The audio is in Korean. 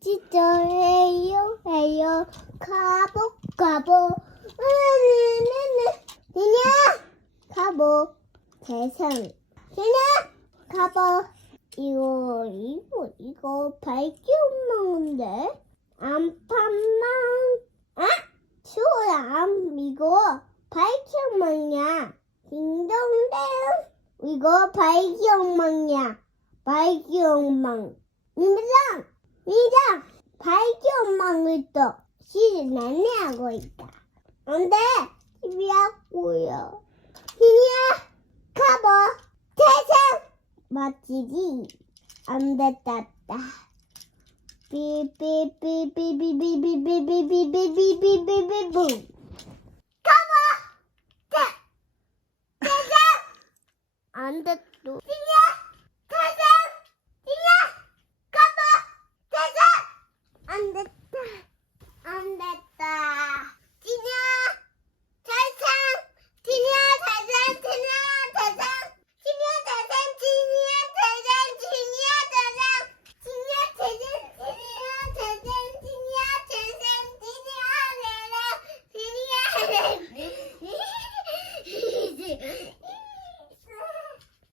진짜 해요. 해요 가보 가보. 네네네 그냥 가보. 대상 그냥 가보. 이거 이거 이거 밝게 먹는데? 안판만 아 추람 이거 밝게 먹냐? 딩동댕. 이거 밝게 먹냐? 밝게 먹 민장 밝게 먹을 또 시를 내내하고 있다 안돼 TV하고요 그냥 가보 대상 멋지지 안 됐다 삐삐삐삐삐삐삐삐삐삐삐삐삐삐삐삐삐 가봐 대 대상 안 됐어